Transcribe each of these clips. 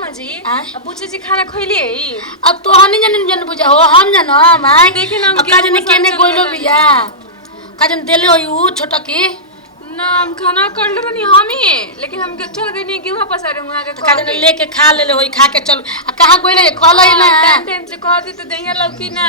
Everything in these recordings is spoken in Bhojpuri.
माँ जी अब पूछे जी खाना खइली है अब तो हनी जन बुझा हो हम जानो माय देखी ना का जने केने गोइलो बिया का जन देले हो यू छोटा की ना हम खाना कर ले रही हम ही लेकिन हम चल गए नहीं गेहूं पसारे वहां के का जने लेके खा ले होई खा के चल आ कहां गोइले कहलो ही ना टाइम से कहती तो देंगे लौकी ना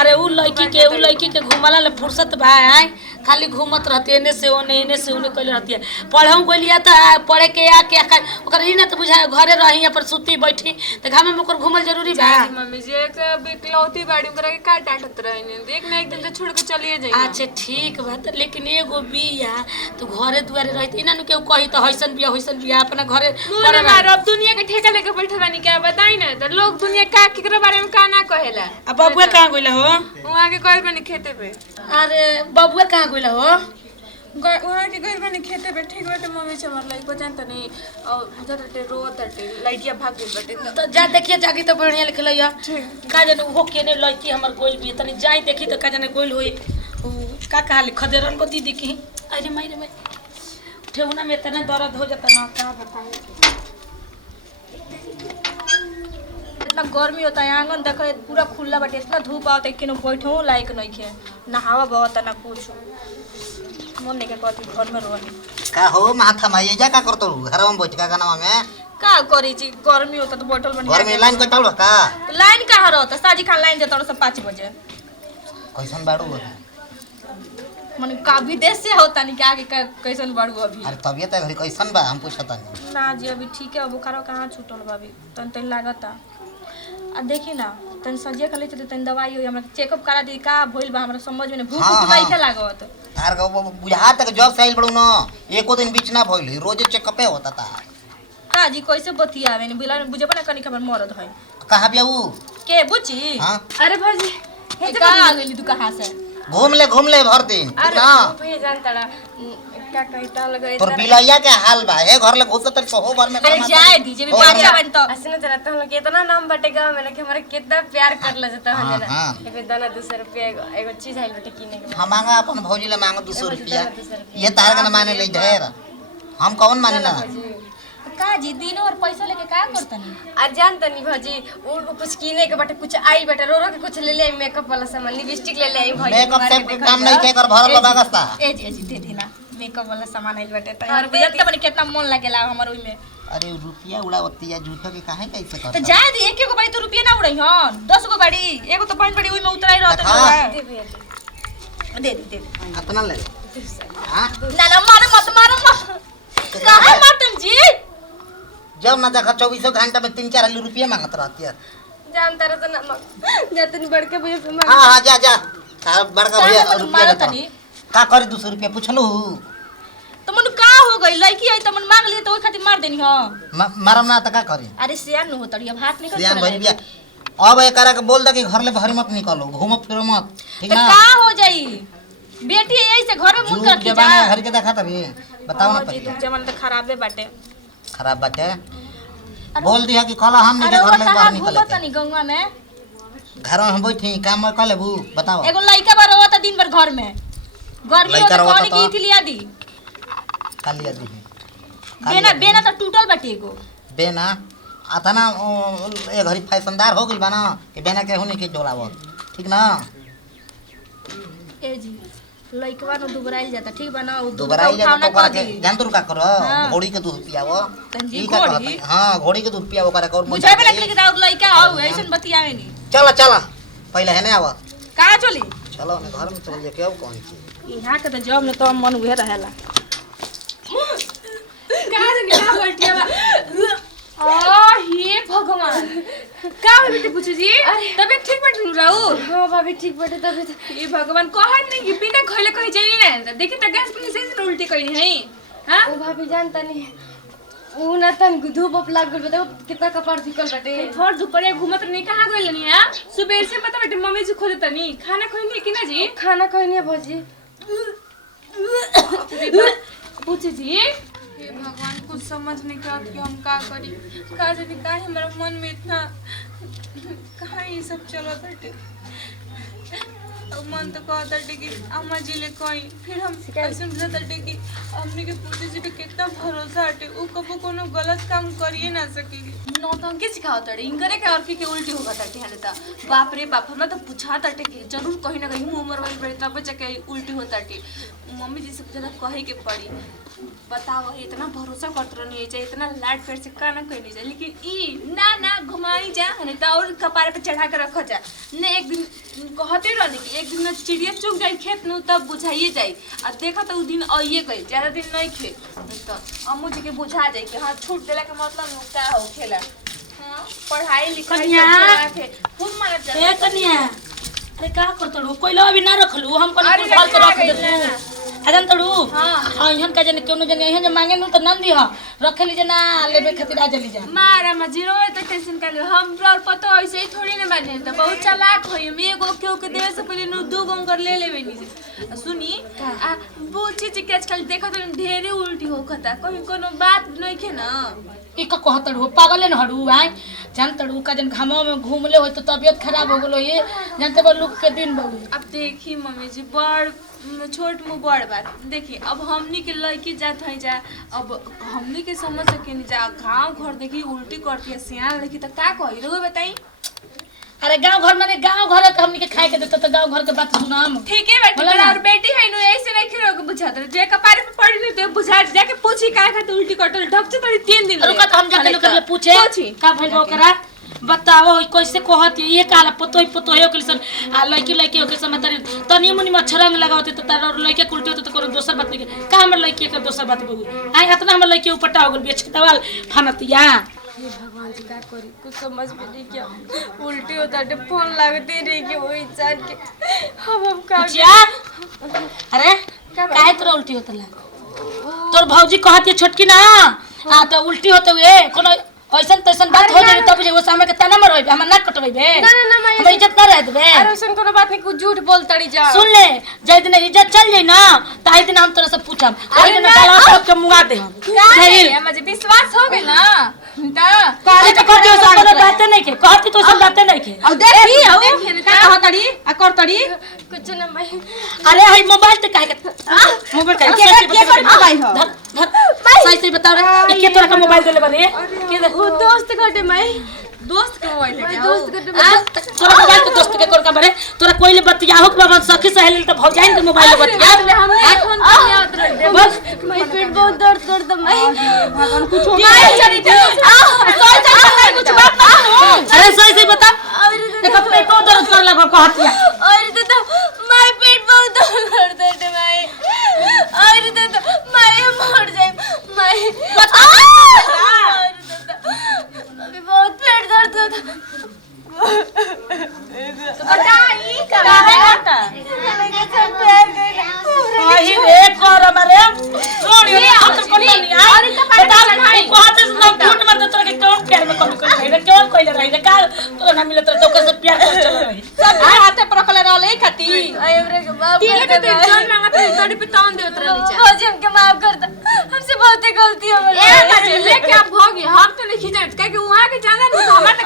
अरे उ लड़की के घुमला ले फुर्सत बा है खाली घूमत रहती है एने से ओने कइले रहती है पढ़ऊ गोलिया त पढ़े के आके ओकर ई ना त बुझा घरे रही पर सुती बैठी त घाम में ओकर घुमल जरूरी बा मम्मी जी एक बिकलौती बाड़ी में के का डांटत रहनी देख ना एक दिन तो छोड़ के चलिए जाइए अच्छा ठीक बा त लेकिन एगो बिया तो घरे दुआरे रहती ना केहू कही तो हइसन बिया अपना घरे पर मार अब दुनिया के ठेका लेके बैठल बानी क्या बताई ना तो लोग दुनिया का केकरा बारे में का ना कहेला अब बबुआ कहां गइला हो वहां के गइल बानी खेते पे अरे बबुआ कहां गइला हो वहां के गइल बानी खेते पे ठीक बाटे मम्मी से हमर लइको जानत नहीं और जरटे रोतटे लइकिया भाग गइल बाटे तो जा देखिए जागी तो बढ़िया लिखलैया का जने वो केने लइकी हमर गोइल भी तनी जाई देखी तो का जने गोइल होई का कहा लिख देरन बदी देखी अरे माई रे ठेहुना में इतना दर्द हो जाता ना क्या बताएं इतना गर्मी होता है आंगन देखो पूरा खुला बाटे इतना धूप आवत है कि न बैठो लायक नहीं खे ना हवा बहता ना कुछ मन नहीं के कहती घर में रही का हो माथा माई जा का करतो घर में बैठ का गाना में का करी जी गर्मी होता तो बैठल बन घर में लाइन कटल का लाइन कहां रहता साजी खान लाइन देता सब 5 बजे कैसन बाड़ू मन का विदेश से होता नहीं क्या के कैसन बढ़ू अभी अरे तबियत घरी कैसन बा हम पूछता नहीं ना जी अभी ठीक है बुखार कहाँ छूटल बा अभी तन लागता आ देखी ना तन सजिया खले तो तन दवाई होई हमरा चेकअप करा दी का भइल बा हमरा समझ में भूख नहीं के लागत तार का बुझा तक जब साइल बड़ू न एको दिन बीच ना भइल रोज चेकअपे होता था का जी कैसे बतियावे ने बिला बुझे ना कनी खबर मरद है कहां बिया ऊ के बुची हां अरे भाजी हे का आ गेली तू कहां से घूम ले भर दिन ना भैया जानता ना क्या कहता लगे तोर बिलैया के हाल बा हे घर ले घुसत तो हो भर में अरे जाए दीजिए पाचा बन तो असने जरा तो हम लोग कितना नाम बटेगा मैंने कि हमारे कितना प्यार कर ल जाता है ना ये दाना 200 रुपया एगो चीज है बेटे किने के हम मांगा अपन भौजी ले मांगो 200 रुपया ये तार का माने ले ढेर हम कौन माने ना का जी दिन और पैसा लेके का करतनी आ जानता नहीं भौजी वो कुछ किने के बटे कुछ आई बेटा रो के कुछ ले ले मेकअप वाला सामान लिपस्टिक ले ले आई भौजी मेकअप से काम नहीं के कर भरल बागस्ता ए जी दे देना मेकअप वाला सामान आई बेटे तो और बुझते बनी कितना मन लागेला हमर ओइ में अरे रुपया उड़ावती है झूठो के काहे कैसे कर तो जाए दी एक एगो बाड़ी तो रुपया ना उड़ई हन 10 गो बाड़ी एगो तो 5 बाड़ी ओइ में उतराई रहत है दे भैया दे इतना ले हां ना मारो मत कहां मारतन जी जब ना देखा 24 घंटा में 3-4 रुपया मांगत रहती है जानता रह तो ना जातनी बड़के भैया से मांग हां जा बड़का भैया रुपया मारो तनी का करी 200 रुपया पूछलू तो मन का हो गई लड़की है तो मन मांग लिए तो ओइ खातिर मार देनी हां मारम ना त का करी अरे सियान न होतड़ी अब हाथ निकल सियान भइल बिया अब एकरा के बोल द कि घर ले भरी मत निकलो घूमो फिरो मत ठीक तो ना का हो जाई बेटी यही से घर में मुंह कर के जा घर के देखा तभी बताओ ना जी तुम जमाना तो खराबे बाटे खराब बाटे बोल दिया कि कल हम नहीं घर में बाहर निकले घूमत नहीं गंगा में घर में हम बैठी काम कर लेबू बताओ एगो लइका बा रोता दिन भर घर में गर्मी हो तो पानी की थी लिया दी खाली आदि बेना तो टूटल बाटे एगो बेना अतना ए घरी फैशनदार हो गइल बा ना कि बेना के होने के डोलाव ठीक ना ए जी लइकवा न दुबराइल जाता ठीक बा ना दुबराइल जाता तो कर के जान तू का करो घोड़ी के दूध पियावो तंजी का घोड़ी हां घोड़ी के दूध पियावो करे और बुझावे लगले कि और लइका आउ ऐसन बतियावे नी चला पहले है ना आवा कहां चली चलो ना घर में चल लेके आओ कौन ची यहाँ के तो जब न तो मन उहे रहेला कहां से निकल बैठिया हे भगवान का हो बेटे पूछू जी तबीयत ठीक बटू रहू हां भाभी ठीक बटे तबीयत ये भगवान कहन नहीं कि बिना खइले कहि जाई ना देखि त गैस पर से उल्टी कइनी है हां ओ भाभी जानता नहीं ऊ ना तन धूप अप लाग गल बताओ कितना कपार धिकल बटे थोड़ दुपहर घूमत नहीं कहां गइल नहीं हां सुबह से पता बेटे मम्मी जी खोदे तनी खाना खइनी कि ना जी खाना खइनी है भौजी पूछे जी हे भगवान कुछ समझ नहीं का कि हम का करी का जाने का हमारा मन में इतना कहां ये सब चलो बटे मन तो कहता कि अम्मा जी ले कहीं फिर हम ऐसे बुझाता कि हमने के पूछे जी पे कितना भरोसा हटे उ कबो कोनो गलत काम करिए ना सकेली नौटंकी सिखावत रे इनकरे के और के उल्टी होगा ताटे हाले ता बाप रे बाप हमरा तो पूछा ताटे कि जरूर कहीं ना कहीं उम्र वाली बड़ी तब जाके उल्टी होता टे मम्मी जी से जरा कहे के पड़ी बताओ इतना भरोसा करत रहनी चाहिए इतना लाड पेट से का ना कहनी चाहिए लेकिन ई ना घुमाई जा नहीं तो और कपारे पे चढ़ा के रखा जा ने एक दिन कहते रहने कि एक दिन चिड़िया चुग जाए खेत में तब बुझाइए जाए और देखा तो उस दिन आइए गई ज्यादा दिन नहीं खे तो अम्मू जी के बुझा जाए कि हाँ छूट देला के मतलब क्या हो खेला हाँ पढ़ाई लिखाई खूब मदद ए कन्या अरे का करतड़ू कोई लो अभी ना रखलू हम कोन फल के रख देतू अजन तड़ू हां इहन का जने कोनो जने इहन जे मांगे नु त नन दी ह रखली जे ना लेबे खातिर आ जली जा मारा म जीरो त टेंशन कर लो हम और पतो ऐसे ही थोड़ी ना बने त बहुत चालाक होई हम एगो क्यों के देवे से पहले नु दू गो कर ले लेबे नी सुनी आ बोची जी के आजकल देखो तो ढेरे उल्टी होखता कोई कोनो बात नहीं के ना ई का कहतड़ हो पागल न हड़ू आय जानतड़ू का जन घामो में घूमले हो तो तबियत खराब हो गेलो ये जानते बा लुक के दिन बहु अब देखी मम्मी जी बड़ छोट मुँह बड़ बात देखी अब हमनी के लड़की जात है जा अब हमनी के समझ सके नहीं जा गाँव घर देखी उल्टी करती है सियान लड़की तो का कही रहो बताई अरे गांव घर में गांव घर के हमनी के खाए के देता तो गांव घर के बात सुनाम ठीक है बेटी और बेटी है नु ऐसे नहीं खिरो के बुझात जे कपारे पे पड़ी नहीं तो बुझा जाके पूछी का खाते उल्टी कटल ढक से तोड़ी 3 दिन रुका तो हम जाके लोग के पूछे का भइल ओकरा बताओ कैसे कहत ये काला पतोई हो के आ लड़की हो के समय तनी मुनी मच्छरंग लगावते तो तार लड़के उल्टी होते तो कोनो दोसर बात नहीं का हमर लड़की के दोसर बात बहु आई इतना हमर लड़की ऊपर हो गेल बेच दवाल फानतिया हे भगवान जी का करी कुछ समझ में नहीं क्या उल्टी होता है फोन लगते रही कि वो इंसान के हम का अरे काहे तोरा उल्टी होतला तोर भौजी कहत है छोटकी ना आ तो उल्टी होते हुए कोनो ऐसन तैसन बात हो जाए तब वो सामने के तना मरबे हम ना कटबे ना हम इज्जत ना रह देबे अरे ऐसन कोनो बात नहीं कुछ झूठ बोलतड़ी जा सुन ले जय दिन इज्जत चल जाई ना ताई दिन हम तोरा से पूछम ओइ दिन गाला सब के मुंगा दे हम नहीं मुझे विश्वास हो गेल ना काहे तो कहते हो सब बातें नहीं के कहती तो सब बातें नहीं के अब देखी हो का कहतड़ी आ करतड़ी कुछ ना मैं अरे हई मोबाइल ते काहे के मोबाइल काहे के कर मोबाइल हो सही से बता रे के तोरा का मोबाइल देले बने के वो दोस्त कटे मैं दोस्त के मोबाइल है दोस्त कटे तोरा मोबाइल के दोस्त के कोर का बरे तोरा कोई ले बतिया हो बाबा सखी सहेली तो भौजाइन के मोबाइल बतिया हमने फोन कर याद रख दे बस मैं पेट बहुत दर्द मैं भगवान कुछ हो नहीं चली कुछ बात ना अरे सही से बता देखो पेट दर्द कर लगा कहतिया अरे तो मैं पेट बहुत दर्द है मैं अरे तो मैं मर जाए मैं बता अभी बहुत पेट दर्द होता तो बताई का आई रे कर मारे छोड़ियो हम तो कोनी नहीं आ अरे तो बता बहुत से ना झूठ मत तोरा के कौन प्यार में कमी कोई रही कौन कोई रही रे का तोरा ना मिले तो कैसे प्यार कर चल रही सब हाथे पर रखले रहले खाती अरे के बाप दिल के तो जान मांगत है तोड़ी पे तान दे उतरा नीचे भौजी हमके माफ कर दो हमसे बहुत गलती हो गई ए बाजी लेके आप भोगी हम तो नहीं खिजात काहे कि वहां के जाना नहीं हमार